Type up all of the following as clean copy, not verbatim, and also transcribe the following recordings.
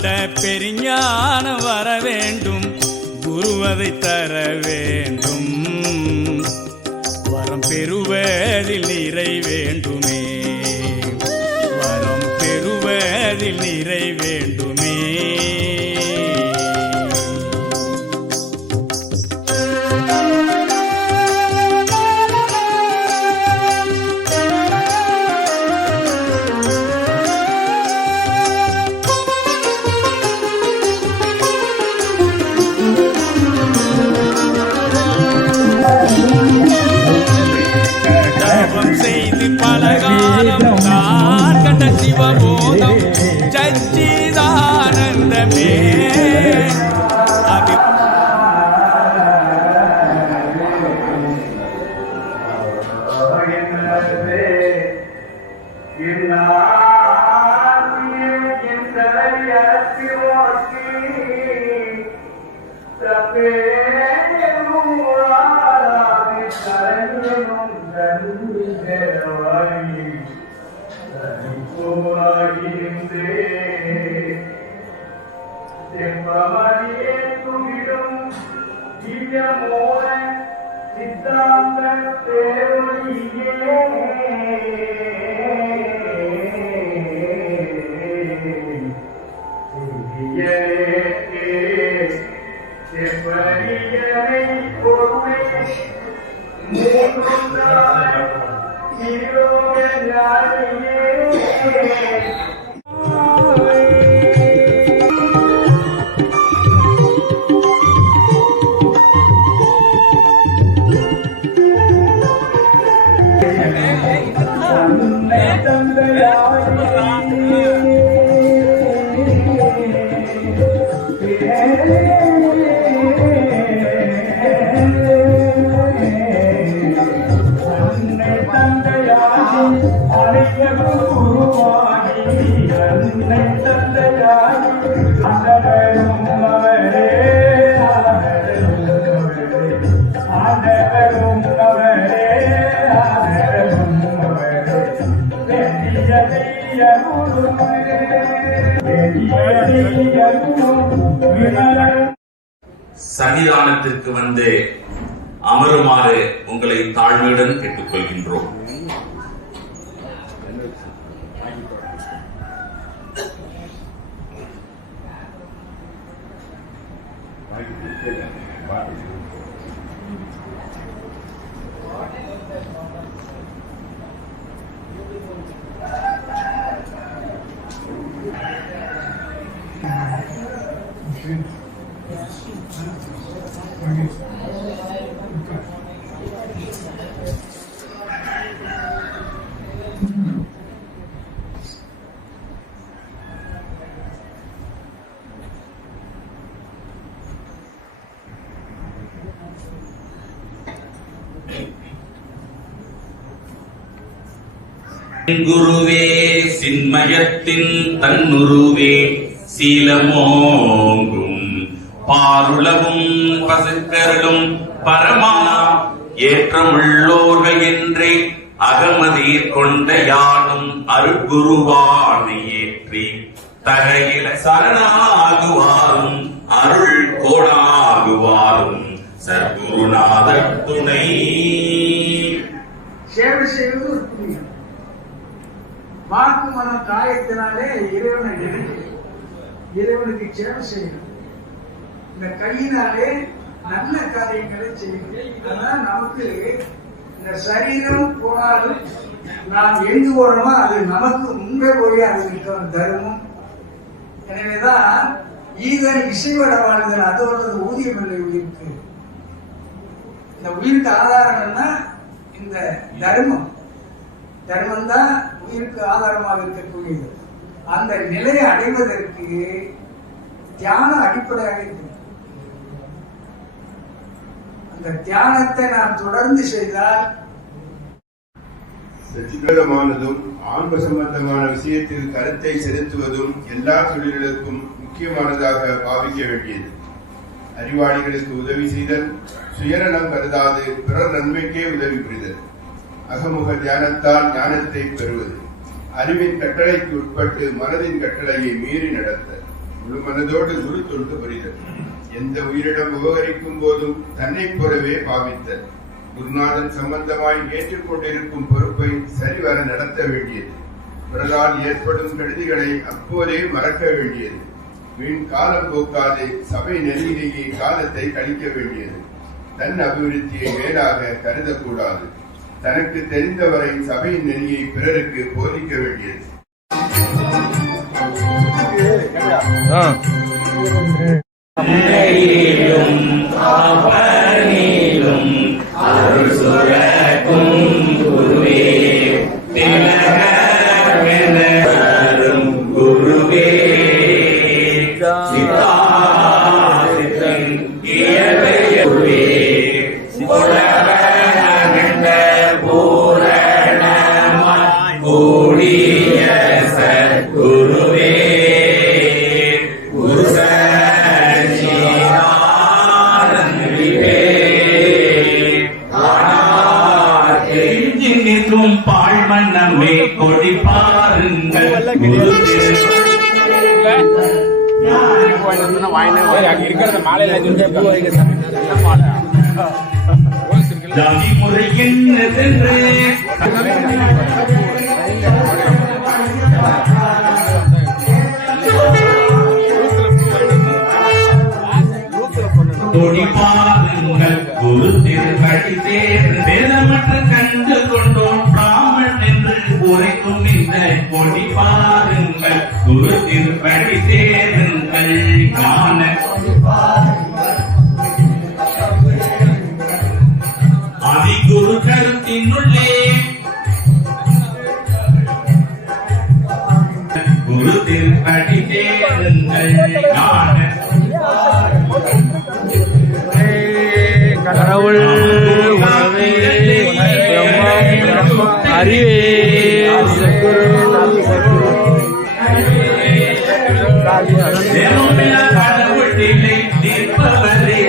பாட பெருஞானம் வர வேண்டும், குருவதை தர வேண்டும், வரம் பெறுவதில் நிறை வேண்டுமே, வரம் பெறுவதில் நிறை வேண்டுமே. பலகாலம் நான் கண்ட சிவபோதம் சச்சிதானந்தமே. சன்னிதானத்திற்கு வந்து அமருமாறு உங்களை தாழ்மையுடன் கேட்டுக்கொள்கின்றோம். குருவே சின்மயத்தின் தன்னுருவே சீலமோங்கும் பாருளவும் பசுக்கரலும் பரமா ஏற்றமுள்ளோர்கள் என்றே அகமதிர் கொண்ட யானும் அருகுருவானை ஏற்றி தகையில சரணாகுவாரும் அருள் கோடாகுவாரும் சர்க்குருநாத துணை. சேவை செய்வது ஒரு புண்ணியம். வாக்கு மனம் காயத்தினாலே இறைவனை நினைக்கணும், இறைவனுக்கு சேவை செய்யணும். இந்த கையினாலே நல்ல காரியங்களை செய்யணும். அதனால நமக்கு இந்த சரீரம் போனாலும் நாம் எங்கு போறோமோ அது நமக்கு முன்பே போய் அது நிற்கும் தர்மம். எனவேதான் ஈதன் இசைவட வாழ்தல் அதோட ஊதியம் இல்லை உயிருக்கு. இந்த உயிருக்கு ஆதாரம் என்ன? இந்த தர்மம். தர்மம் தான் உயிருக்கு ஆதாரமாக இருக்கக்கூடியது. அந்த நிலையை அடைவதற்கு தியானம் அடிப்படையாக இருக்கு. அந்த தியானத்தை நாம் தொடர்ந்து செய்தால் சச்சிதமானதும் ஆன்ம சம்பந்தமான விஷயத்தில் கருத்தை செலுத்துவதும் எல்லா தொழில்களுக்கும் முக்கியமானதாக பாவிக்க வேண்டியது. அறிவாளிகளுக்கு உதவி செய்தல், சுயநலம் கருதாது பிறர் நன்மைக்கே உதவி புரிதல், அகமுக தியானத்தால் ஞானத்தை பெறுவது, அறிவின் கட்டளைக்கு உட்பட்டு மனதின் கட்டளையை மீறி நடத்தல், முழு மனதோடு குரு தொழுது புரிதல். எந்த உயிரிடம் உபகரிக்கும் போதும் தன்னை போலவே பாவித்தல். குருநாதன் சம்பந்தமாய் ஏற்றுக்கொண்டிருக்கும் பொறுப்பை சரிவர நடத்த வேண்டியது. பிறரால் ஏற்படும் கெடுதிகளை அப்போதே மறக்க வேண்டியது. வீண் காலம் போக்காது சபை நெறியிலேயே காலத்தை கழிக்க வேண்டியது. தன் அபிவிருத்தியை மேலாக கருதக்கூடாது. தனக்கு தெரிந்தவரை சபையின் நெறியை பிறருக்கு போதிக்க வேண்டியது. பாழ்மண்ணமே கொடி பாருங்கள் ஜாதி முறை என்னதென்று கொடி பாருங்கள் குரு திருப்படி தேர்ந்து வேதமற்ற கண்டு கொண்டோம் பிராமணன் என்று உரைக்கும் இந்த கொடி பாருங்கள் குரு திருப்படி தேருங்கள் ஞான அதிகுரு கருத்தினுள்ளே குரு திருப்படி தேருங்கள் ஞான கடவுள் அறிவே கடவுளிலே நிற்பவரே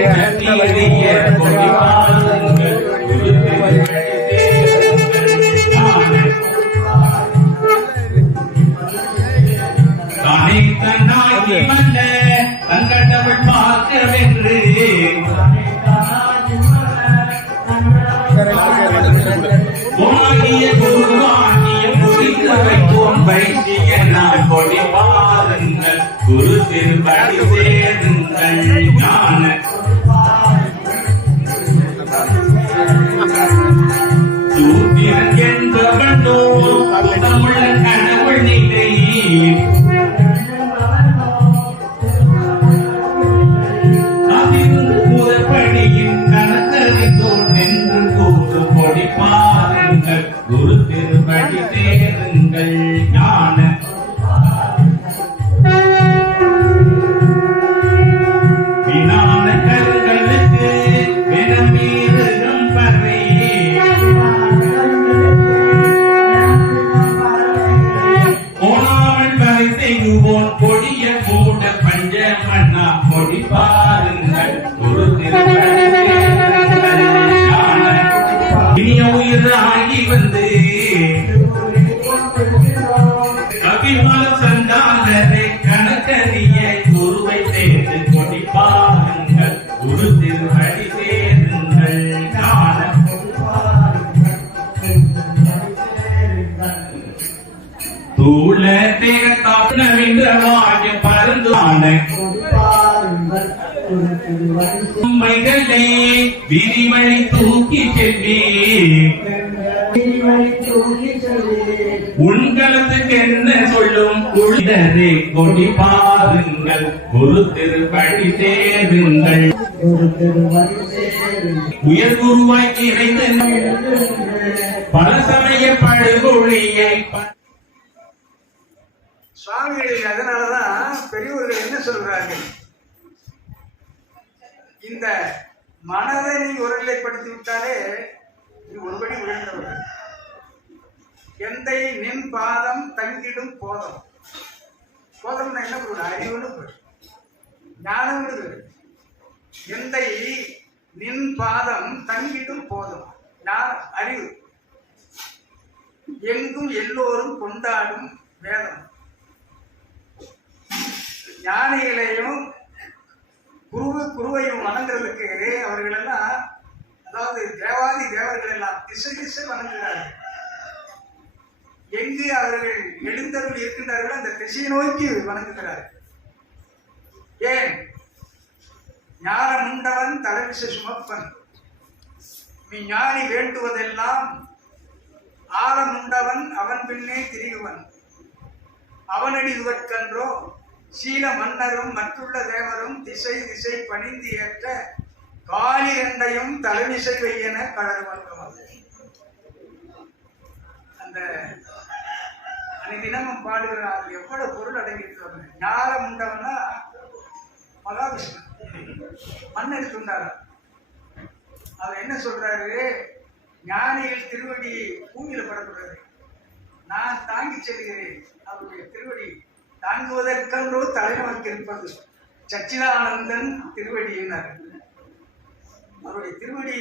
தங்கடவள் பார்க்கவென்று போகிய குருவாகிய முடித்து வைப்போம் வைத்திய நான் கொடி பாருங்கள் குரு திருப்படி சேருங்கள் ஞான சூத்திரன் என்பவனோ தமிழ கடவுள் நிலை முதற்படியின் கணக்கறிந்தோர் நின்று கூறு கொடி பாருங்கள் குரு திருப்படி சேருங்கள் ஞான வினான கருங்களுக்கு வினமீறும் பறை போனாமல் பறை செய்வோன் கொடிய மூட பஞ்சமண்ணா கொடி பாருங்கள் குரு திருப்படி சேருங்கள் ஞான இனிய உயிராகி வந்து அபிமான சந்தானரை கணக்கறிய குருவை சேர்ந்து கொடி பாருங்கள் குரு திருப்படி சேருங்கள் ஞான தூள தேகத்தாப்னவென்ற வாய பரந்தான உண்மைகளை விரிவழி தூக்கி செல்வி உண்களத்துக்கு என்ன சொல்லும் உளிதரை கொடி பாருங்கள் குரு திருப்படி சேருங்கள் உயர் குருவாய் இறைந்த பல சமய படுகொழியை சுவாமிகளின் அதனாலதான் பெரியவர்கள் என்ன சொல்றார்கள், இந்த மனதை நீ ஒருநிலைப்படுத்தி விட்டாலே நீ ஒருபடி உயர்ந்தவர்கள். எந்தை நின் பாதம் தங்கிடும் போதம். போதம்னா என்ன பொருள்? அறிவுன்னு பொருள், ஞானம்னு பொருள். எந்தை நின் பாதம் தங்கிடும் போதும் ஞானம் அறிவு. எங்கும் எல்லோரும் கொண்டாடும் வேதம். ஞானிகளையும் குருவையும் வணங்குறதுக்கு அவர்கள் எல்லாம், அதாவது தேவாதி தேவர்கள் எல்லாம் திசை திசை வணங்குகிறார்கள். எங்கு அவர்கள் எழுந்தருள் இருக்கின்றார்களோ அந்த திசையை நோக்கி வணங்குகிறார்கள். ஏன்? ஞானம் உண்டவன் தலைவிசை சுமப்பன், நீ ஞானி வேண்டுவதெல்லாம் ஆழம் உண்டவன் அவன் பின்னே திரியுவன், அவனடி துவக்கன்றோ சீல மன்னரும் மற்றுள்ள தேவரும் திசை திசை பணிந்து ஏற்ற காலி ரெண்டையும் தலைவிசை வையென கடற்வர்க்கம். அந்த தினமும் பாடுகிற அது எவ்வளவு பொருள் அடங்கிட்டு. ஞானம் உண்டவன்னா மகாவிஷ்ணு மண் எடுத்துண்டார். அவர் என்ன சொல்றாரு? ஞானிகள் திருவடி பூமியில படக்கூடாது, நான் தாங்கி செல்கிறேன். அவருடைய திருவடி தாங்குவதற்கென்றோ தலைநோக்கி இருப்பது சச்சிதானந்தன் திருவடியினர். அவருடைய திருவடி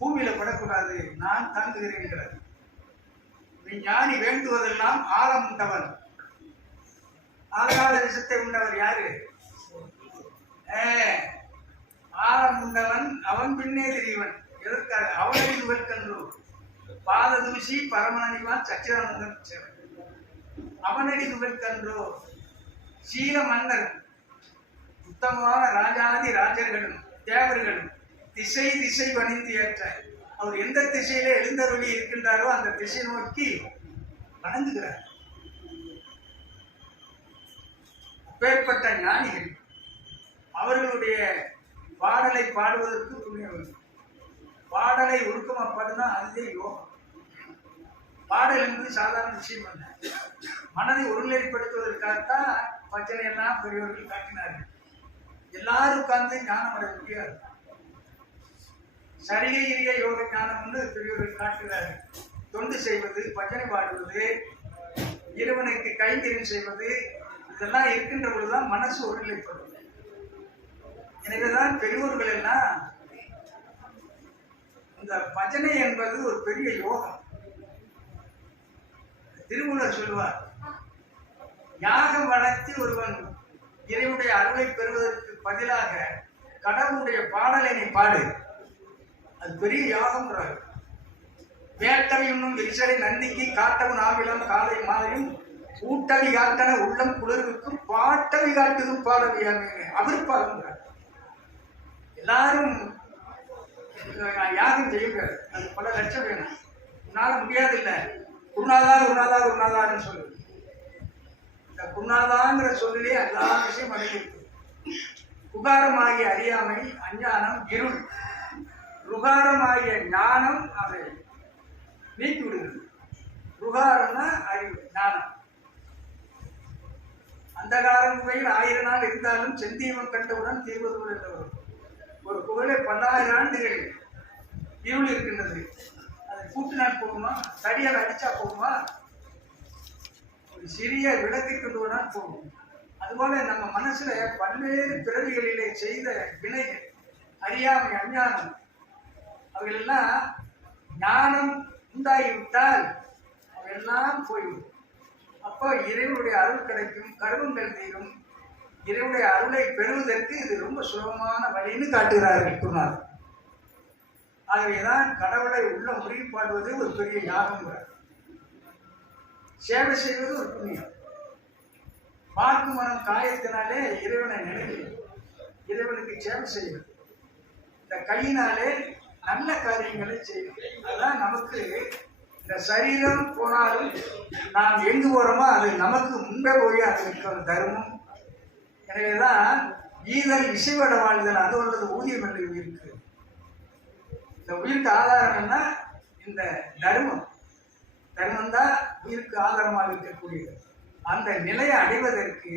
பூமியில படக்கூடாது, நான் தாங்குகிறேன். ஞானி வேண்டுவதெல்லாம் ஆழம் உண்டவன். ஆழகால விஷத்தை உண்டவர் யாரு? ஆழம் உண்டவன் அவன் பின்னே தெரியவன். எதற்காக? அவனடி துவக்கன்றோ பாத தூசி பரமனிவான் சச்சிதானந்தன் சேவன். அவனடி துவக்கன்றோ சீல மன்னர் உத்தமமான ராஜாதி ராஜர்களும் தேவர்களும் திசை திசை பணிந்து ஏற்ற, அவர் எந்த திசையில எழுந்தருளி இருக்கின்றாரோ அந்த திசை நோக்கி வணங்குகிறார். அப்பேற்பட்ட ஞானிகள் அவர்களுடைய பாடலை பாடுவதற்கு துணியவர். பாடலை ஒழுக்கமா பாடுனா அதுவே யோகம். பாடல் என்பது சாதாரண விஷயம் அல்ல. மனதை ஒருநிலைப்படுத்துவதற்காகத்தான் பச்சனை எல்லாம் பெரியவர்கள் காட்டினார்கள். எல்லாரும் உட்கார்ந்து ஞானம் அடைய முடியாது. சரிகை இரிய யோக ஞானம்னு பெரியவர்கள் காட்டுகிறார்கள். தொண்டு செய்வது, பஜனை பாடுவது, இறைவனுக்கு கைங்கரியம் செய்வது, இதெல்லாம் இருக்கின்ற பொழுதுதான் மனசு ஒருநிலைப்படும். எனவேதான் பெரியோர்கள் எல்லாம் இந்த பஜனை என்பது ஒரு பெரிய யோகம். திருமூலர் சொல்லுவார், யாகம் வளர்த்தி ஒருவன் இறைவனுடைய அருளை பெறுவதற்கு பதிலாக கடவுளுடைய பாடலை நீ பாடு, அது பெரிய யாகம். வேட்டவை இன்னும் விரிசலை நந்திக்கு காட்டவன் ஆவிலம் காலை மாலையும் ஊட்டவி காட்டன உள்ளம் குளிர்வுக்கும் பாட்டவி காட்டுதும் பாடவியாமே அவிர்ப்பாங்க. எல்லாரும் யாரும் செய்யக்கூடாது, அது பல லட்சம் வேணும். உன்னால முடியாது இல்லை, குருநாதார் குருநாதார் குருநாதார்னு சொல்லு. இந்த குருநாதாங்கிற சொல்லிலே எல்லா விஷயம் அடங்கியிருக்கு. புகாரமாகிய அறியாமை அஞ்ஞானம் இருள், ருகாரமாகிய ஞானம் அதை நீக்கி விடுகிறது. ருகாரம்னா அறிவு, ஞானம். அந்த காலம் குகையில் 1000 நாள் இருந்தாலும் செந்தீவம் கண்டவுடன் தீர்வது என்றவர். ஒரு குகையில 10,000 ஆண்டுகள் இருள் இருக்கின்றது. அதை கூட்டினால் போகுமா? தடியால் அடிச்சா போகுமா? ஒரு சிறிய விளக்கை கொண்டு போனால் போகும். அதுபோல நம்ம மனசுல பல்வேறு பிறவிகளிலே செய்த வினைகள், அறியாமை அஞ்ஞானம், அவைகளெல்லாம் ஞானம் உண்டாகிவிட்டால் அவையெல்லாம் போய்விடும். அப்போ இறைவனுடைய அருள் கிடைக்கும், கருவங்கள் தீரும். இறைவனுடைய அருளை பெறுவதற்கு இது ரொம்ப சுலபமான வழின்னு காட்டுகிறார்கள் குருநாதர். ஆகவேதான் கடவுளை உள்ள முறையை பாடுவது ஒரு பெரிய யாகம். சேவை செய்வது ஒரு புண்ணியம். பார்க்கும் மனம் காயத்தினாலே இறைவனை நினைவு, இறைவனுக்கு சேவை செய்வது. இந்த கையினாலே நல்ல காரியங்களை செய்வது. அதுதான் நமக்கு இந்த சரீரம் போனாலும் நாம் எங்கு போறோமோ அது நமக்கு முன்பே போய் அது இருக்கிற தர்மம். எனவேதான் ஈதல் இசைவட வாழ்தல் அது உள்ளது ஊதியம் என்று உயிருக்கு. இந்த உயிருக்கு ஆதாரம் என்ன? இந்த தர்மம். தர்மம் தான் உயிருக்கு ஆதாரமாக இருக்கக்கூடியது. அந்த நிலையை அடைவதற்கு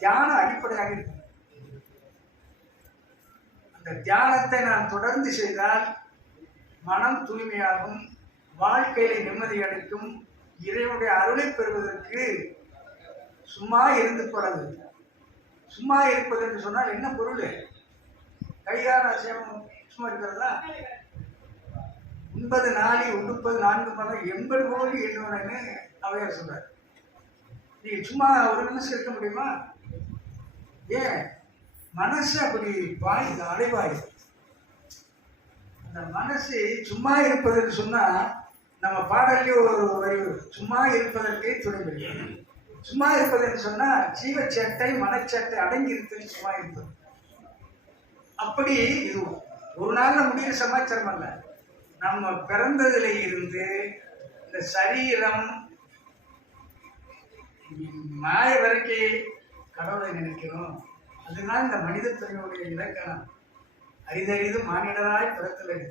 தியானம் அடிப்படையாக இருக்கு. அந்த தியானத்தை நாம் தொடர்ந்து செய்தால் மனம் தூய்மையாகும், வாழ்க்கையில நிம்மதி அடைக்கும். இறைவனுடைய அருளை பெறுவதற்கு சும்மா இருந்து போறது. சும்மா இருப்பது என்று சொன்னால் என்ன பொருள்? கைகார சேமம் சும்மா இருக்கிறதா? 9 நாளி உடுப்பது 4 மதம் 80 கோடி என்னன்னு அவையார் சொல்றார். நீங்க சும்மா ஒரு நிமிஷம் இருக்க முடியுமா? ஏன் மனசு அப்படி பாயுது, அலைவாயுது. அந்த மனசு சும்மா இருப்பதற்கு சொன்னா நம்ம பாடலே ஒரு வரி வரும். சும்மா இருப்பதற்கே துணைவில்லை. சும்மா இருப்பதுன்னு சொன்னா ஜீவச்சேட்டை மனச்சேட்டை அடங்கி இருப்பது சும்மா இருப்பது. அப்படி இது ஒரு நாள்ல முடிகிற சமாச்சாரம் அல்ல. நம்ம பிறந்ததுல இருந்து இந்த சரீரம் மாய வரைக்கும் கடவுளை நினைக்கணும். அதுதான் இந்த மனித துறையுடைய இலக்கணம். அரிதறிது மானிடராய் பிறத்தல்.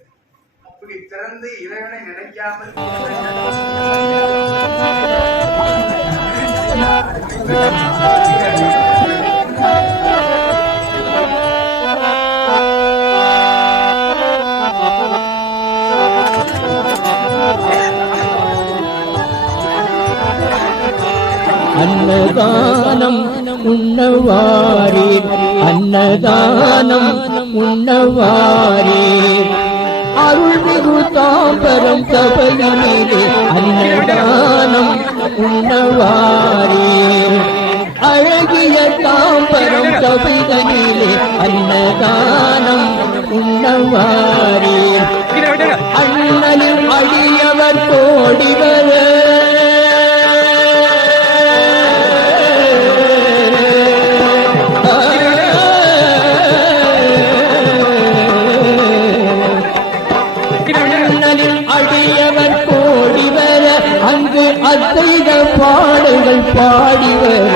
அப்படி பிறந்து இறைவனை நினைக்காமல் அன்னதானம் உண்ணவாரே, அன்னதானம் உண்ணவாரே, அருள்மிகு தாம்பரம் சபையிலே அன்னதானம் உண்ணவாரே, அழகிய தாம்பரம் சபையிலே அன்னதானம் உண்ணவாரே, அண்ணலில் அடியவர் கோடிவர அடியவர் கோடி வர அங்கு அத்தைத பாடல்கள் பாடி வர